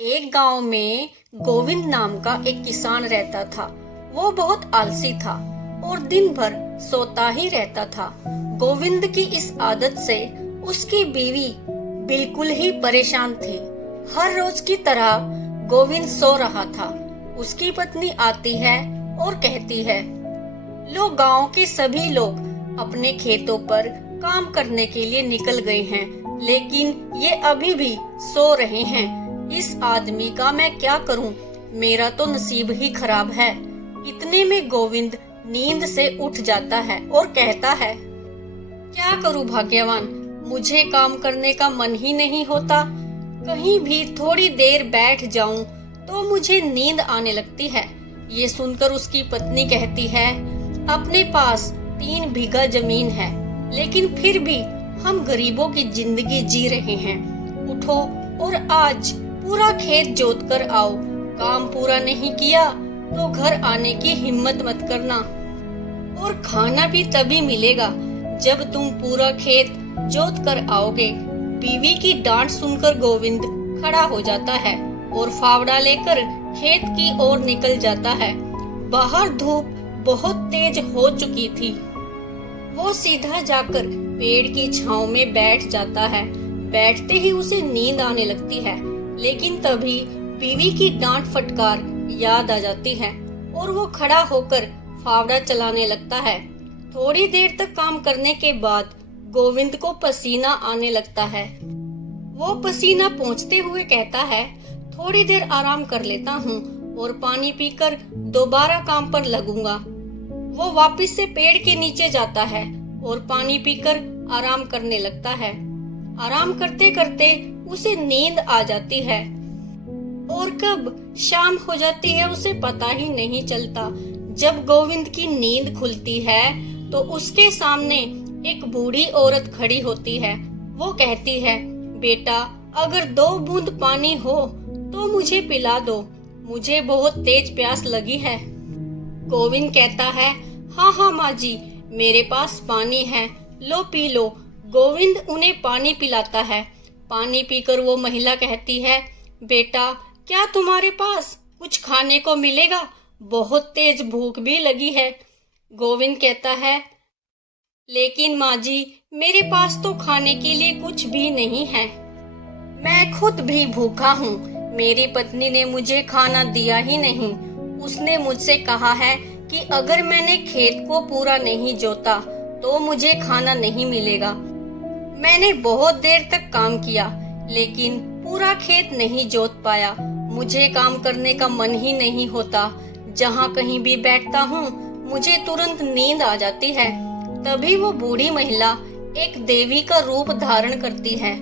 एक गांव में गोविंद नाम का एक किसान रहता था। वो बहुत आलसी था और दिन भर सोता ही रहता था। गोविंद की इस आदत से उसकी बीवी बिल्कुल ही परेशान थी। हर रोज की तरह गोविंद सो रहा था। उसकी पत्नी आती है और कहती है, लो गांव के सभी लोग अपने खेतों पर काम करने के लिए निकल गए हैं, लेकिन ये अभी भी सो रहे हैं। इस आदमी का मैं क्या करूं? मेरा तो नसीब ही खराब है। इतने में गोविंद नींद से उठ जाता है और कहता है, क्या करूं भाग्यवान, मुझे काम करने का मन ही नहीं होता। कहीं भी थोड़ी देर बैठ जाऊं तो मुझे नींद आने लगती है। ये सुनकर उसकी पत्नी कहती है, अपने पास 3 बीघा जमीन है, लेकिन फिर भी हम गरीबों की जिंदगी जी रहे हैं। उठो और आज पूरा खेत जोत कर आओ। काम पूरा नहीं किया तो घर आने की हिम्मत मत करना, और खाना भी तभी मिलेगा जब तुम पूरा खेत जोत कर आओगे। बीवी की डांट सुनकर गोविंद खड़ा हो जाता है और फावड़ा लेकर खेत की ओर निकल जाता है। बाहर धूप बहुत तेज हो चुकी थी। वो सीधा जाकर पेड़ की छांव में बैठ जाता है। बैठते ही उसे नींद आने लगती है, लेकिन तभी बीवी की डांट फटकार याद आ जाती है और वो खड़ा होकर फावड़ा चलाने लगता है। थोड़ी देर तक काम करने के बाद गोविंद को पसीना आने लगता है। वो पसीना पोंछते हुए कहता है, थोड़ी देर आराम कर लेता हूँ और पानी पीकर दोबारा काम पर लगूंगा। वो वापस से पेड़ के नीचे जाता है और पानी पीकर आराम करने लगता है। आराम करते करते उसे नींद आ जाती है और कब शाम हो जाती है उसे पता ही नहीं चलता। जब गोविंद की नींद खुलती है तो उसके सामने एक बूढ़ी औरत खड़ी होती है। वो कहती है, बेटा अगर 2 बूंद पानी हो तो मुझे पिला दो, मुझे बहुत तेज प्यास लगी है। गोविंद कहता है, हाँ हाँ माँ जी, मेरे पास पानी है, लो पी लो। गोविंद उन्हें पानी पिलाता है। पानी पीकर वो महिला कहती है, बेटा क्या तुम्हारे पास कुछ खाने को मिलेगा? बहुत तेज भूख भी लगी है। गोविंद कहता है, लेकिन माँ जी मेरे पास तो खाने के लिए कुछ भी नहीं है, मैं खुद भी भूखा हूँ। मेरी पत्नी ने मुझे खाना दिया ही नहीं। उसने मुझसे कहा है कि अगर मैंने खेत को पूरा नहीं जोता तो मुझे खाना नहीं मिलेगा। मैंने बहुत देर तक काम किया, लेकिन पूरा खेत नहीं जोत पाया। मुझे काम करने का मन ही नहीं होता। जहाँ कहीं भी बैठता हूँ मुझे तुरंत नींद आ जाती है। तभी वो बूढ़ी महिला एक देवी का रूप धारण करती है।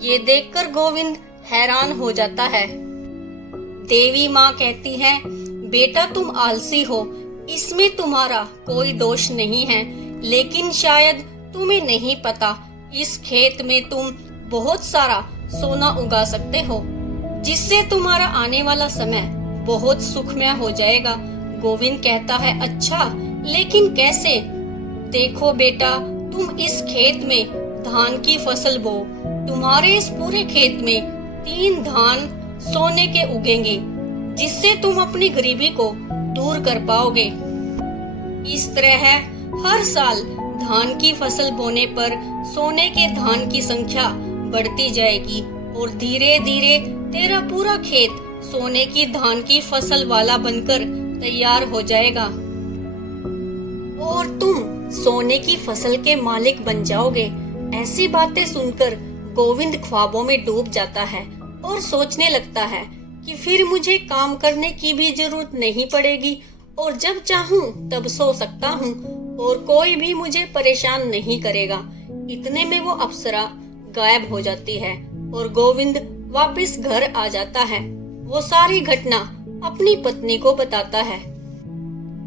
ये देखकर गोविंद हैरान हो जाता है। देवी माँ कहती है, बेटा तुम आलसी हो, इसमें तुम्हारा कोई दोष नहीं है, लेकिन शायद तुम्हें नहीं पता, इस खेत में तुम बहुत सारा सोना उगा सकते हो, जिससे तुम्हारा आने वाला समय बहुत सुखमय हो जाएगा। गोविंद कहता है, अच्छा लेकिन कैसे? देखो बेटा, तुम इस खेत में धान की फसल बो। तुम्हारे इस पूरे खेत में 3 धान सोने के उगेंगे, जिससे तुम अपनी गरीबी को दूर कर पाओगे। इस तरह हर साल धान की फसल बोने पर सोने के धान की संख्या बढ़ती जाएगी और धीरे धीरे तेरा पूरा खेत सोने की धान की फसल वाला बनकर तैयार हो जाएगा और तुम सोने की फसल के मालिक बन जाओगे। ऐसी बातें सुनकर गोविंद ख्वाबों में डूब जाता है और सोचने लगता है कि फिर मुझे काम करने की भी जरूरत नहीं पड़ेगी और जब चाहूँ तब सो सकता हूँ और कोई भी मुझे परेशान नहीं करेगा। इतने में वो अप्सरा गायब हो जाती है और गोविंद वापस घर आ जाता है। वो सारी घटना अपनी पत्नी को बताता है।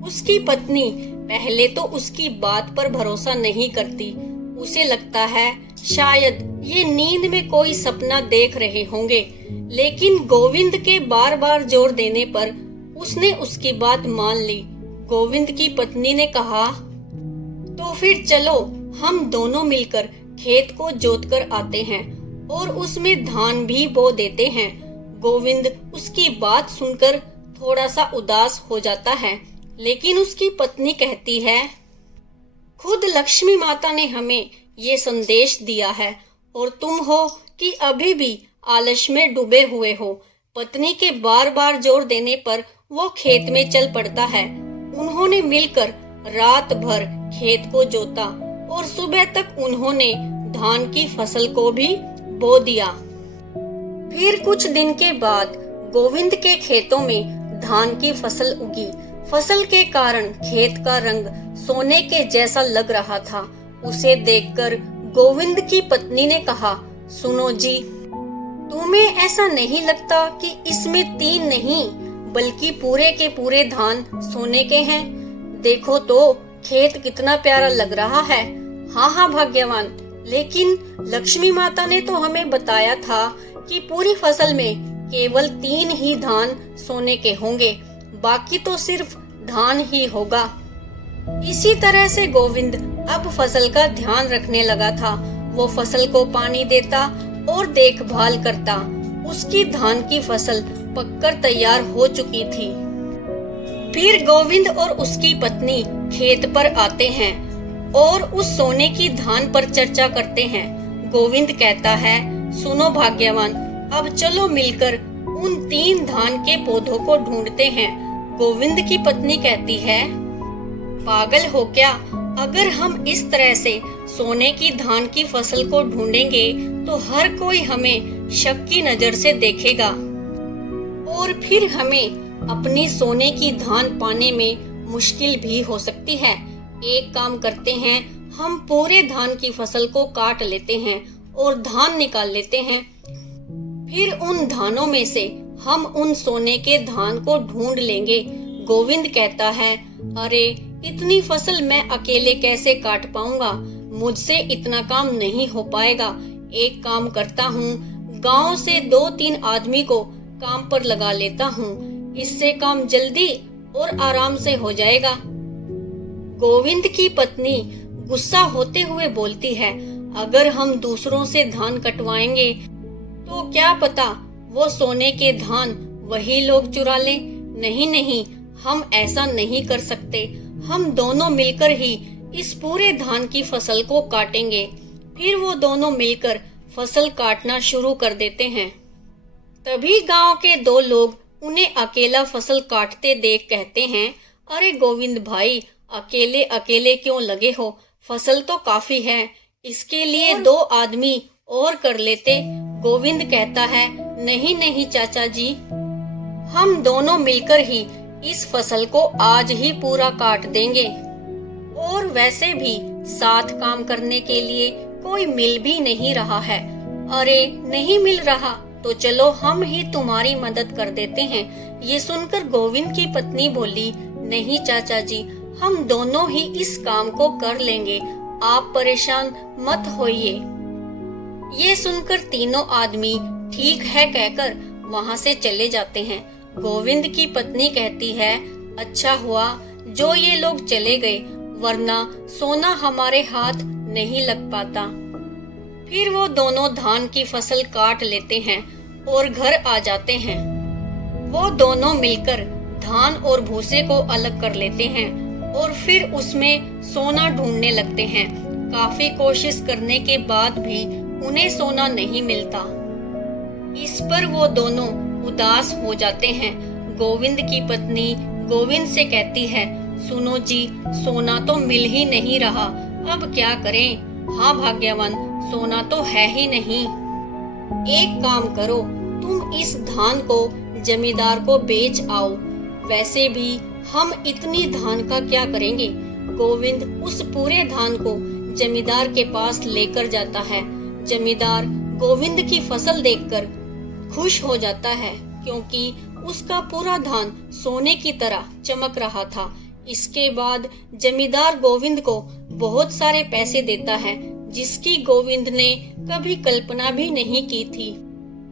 उसकी पत्नी पहले तो उसकी बात पर भरोसा नहीं करती। उसे लगता है शायद ये नींद में कोई सपना देख रहे होंगे, लेकिन गोविंद के बार बार जोर देने पर उसने उसकी बात मान ली। गोविंद की पत्नी ने कहा, तो फिर चलो हम दोनों मिलकर खेत को जोत कर आते हैं और उसमें धान भी बो देते हैं। गोविंद उसकी बात सुनकर थोड़ा सा उदास हो जाता है, लेकिन उसकी पत्नी कहती है, खुद लक्ष्मी माता ने हमें ये संदेश दिया है और तुम हो कि अभी भी आलस में डूबे हुए हो। पत्नी के बार बार जोर देने पर वो खेत में चल पड़ता है। उन्होंने मिलकर रात भर खेत को जोता और सुबह तक उन्होंने धान की फसल को भी बो दिया। फिर कुछ दिन के बाद गोविंद के खेतों में धान की फसल उगी। फसल के कारण खेत का रंग सोने के जैसा लग रहा था। उसे देखकर गोविंद की पत्नी ने कहा, सुनो जी, तुम्हें ऐसा नहीं लगता कि इसमें 3 नहीं बल्कि पूरे के पूरे धान सोने के हैं? देखो तो खेत कितना प्यारा लग रहा है। हाँ हाँ भाग्यवान, लेकिन लक्ष्मी माता ने तो हमें बताया था कि पूरी फसल में केवल 3 ही धान सोने के होंगे, बाकी तो सिर्फ धान ही होगा। इसी तरह से गोविंद अब फसल का ध्यान रखने लगा था। वो फसल को पानी देता और देखभाल करता। उसकी धान की फसल पककर तैयार हो चुकी थी। फिर गोविंद और उसकी पत्नी खेत पर आते हैं और उस सोने की धान पर चर्चा करते हैं। गोविंद कहता है, सुनो भाग्यवान, अब चलो मिलकर उन 3 धान के पौधों को ढूंढते हैं। गोविंद की पत्नी कहती है, पागल हो क्या? अगर हम इस तरह से सोने की धान की फसल को ढूंढेंगे तो हर कोई हमें शक की नजर से देखेगा और फिर हमें अपनी सोने की धान पाने में मुश्किल भी हो सकती है। एक काम करते हैं, हम पूरे धान की फसल को काट लेते हैं और धान निकाल लेते हैं। फिर उन धानों में से हम उन सोने के धान को ढूंढ लेंगे। गोविंद कहता है, अरे इतनी फसल मैं अकेले कैसे काट पाऊंगा? मुझसे इतना काम नहीं हो पाएगा। एक काम करता हूँ, गांव से 2-3 आदमी को काम पर लगा लेता हूँ। इससे काम जल्दी और आराम से हो जाएगा। गोविंद की पत्नी गुस्सा होते हुए बोलती है, अगर हम दूसरों से धान कटवाएंगे तो क्या पता वो सोने के धान वही लोग चुरा ले। नहीं नहीं, हम ऐसा नहीं कर सकते। हम दोनों मिलकर ही इस पूरे धान की फसल को काटेंगे। फिर वो दोनों मिलकर फसल काटना शुरू कर देते हैं। तभी गांव के 2 लोग उन्हें अकेला फसल काटते देख कहते हैं, अरे गोविंद भाई, अकेले अकेले क्यों लगे हो? फसल तो काफी है, इसके लिए 2 आदमी और कर लेते। गोविंद कहता है, नहीं नहीं चाचा जी, हम दोनों मिलकर ही इस फसल को आज ही पूरा काट देंगे। और वैसे भी साथ काम करने के लिए कोई मिल भी नहीं रहा है। अरे नहीं मिल रहा तो चलो हम ही तुम्हारी मदद कर देते हैं। ये सुनकर गोविंद की पत्नी बोली, नहीं चाचा जी, हम दोनों ही इस काम को कर लेंगे, आप परेशान मत होइए। ये सुनकर तीनों आदमी ठीक है कहकर वहाँ से चले जाते हैं। गोविंद की पत्नी कहती है, अच्छा हुआ जो ये लोग चले गए, वरना सोना हमारे हाथ नहीं लग पाता। फिर वो दोनों धान की फसल काट लेते हैं और घर आ जाते हैं। वो दोनों मिलकर धान और भूसे को अलग कर लेते हैं और फिर उसमें सोना ढूंढने लगते हैं। काफी कोशिश करने के बाद भी उन्हें सोना नहीं मिलता। इस पर वो दोनों उदास हो जाते हैं। गोविंद की पत्नी गोविंद से कहती है, सुनो जी, सोना तो मिल ही नहीं रहा, अब क्या करें? हाँ भाग्यवान, सोना तो है ही नहीं। एक काम करो, तुम इस धान को जमींदार को बेच आओ। वैसे भी हम इतनी धान का क्या करेंगे? गोविंद उस पूरे धान को जमींदार के पास लेकर जाता है। जमींदार गोविंद की फसल देखकर खुश हो जाता है, क्योंकि उसका पूरा धान सोने की तरह चमक रहा था। इसके बाद जमींदार गोविंद को बहुत सारे पैसे देता है, जिसकी गोविंद ने कभी कल्पना भी नहीं की थी।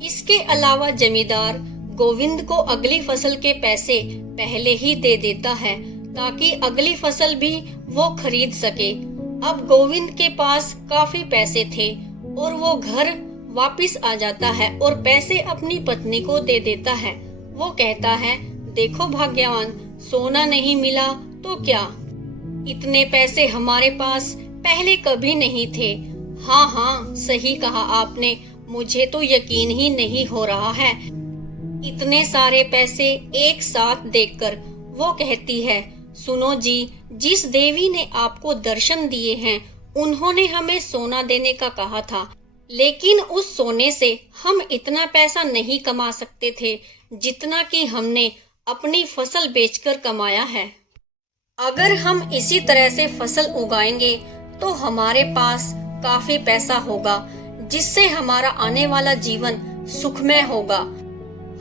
इसके अलावा जमींदार गोविंद को अगली फसल के पैसे पहले ही दे देता है, ताकि अगली फसल भी वो खरीद सके। अब गोविंद के पास काफी पैसे थे और वो घर वापिस आ जाता है और पैसे अपनी पत्नी को दे देता है। वो कहता है, देखो भाग्यवान, सोना नहीं मिला तो क्या, इतने पैसे हमारे पास पहले कभी नहीं थे। हाँ हाँ, सही कहा आपने, मुझे तो यकीन ही नहीं हो रहा है। इतने सारे पैसे एक साथ देखकर वो कहती है, सुनो जी, जिस देवी ने आपको दर्शन दिए हैं उन्होंने हमें सोना देने का कहा था, लेकिन उस सोने से हम इतना पैसा नहीं कमा सकते थे जितना कि हमने अपनी फसल बेचकर कमाया है। अगर हम इसी तरह से फसल उगाएंगे तो हमारे पास काफी पैसा होगा, जिससे हमारा आने वाला जीवन सुखमय होगा।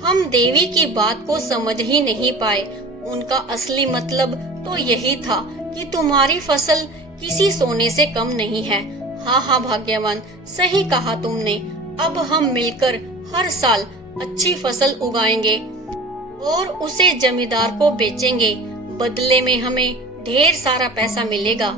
हम देवी की बात को समझ ही नहीं पाए। उनका असली मतलब तो यही था कि तुम्हारी फसल किसी सोने से कम नहीं है। हाँ हाँ भाग्यवान, सही कहा तुमने। अब हम मिलकर हर साल अच्छी फसल उगाएंगे और उसे जमींदार को बेचेंगे। बदले में हमें ढेर सारा पैसा मिलेगा।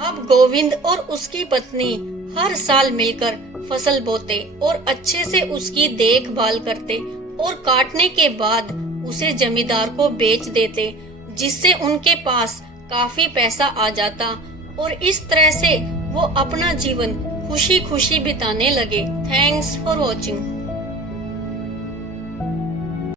अब गोविंद और उसकी पत्नी हर साल मिलकर फसल बोते और अच्छे से उसकी देखभाल करते और काटने के बाद उसे जमींदार को बेच देते, जिससे उनके पास काफी पैसा आ जाता और इस तरह से वो अपना जीवन खुशी खुशी बिताने लगे। Thanks for watching.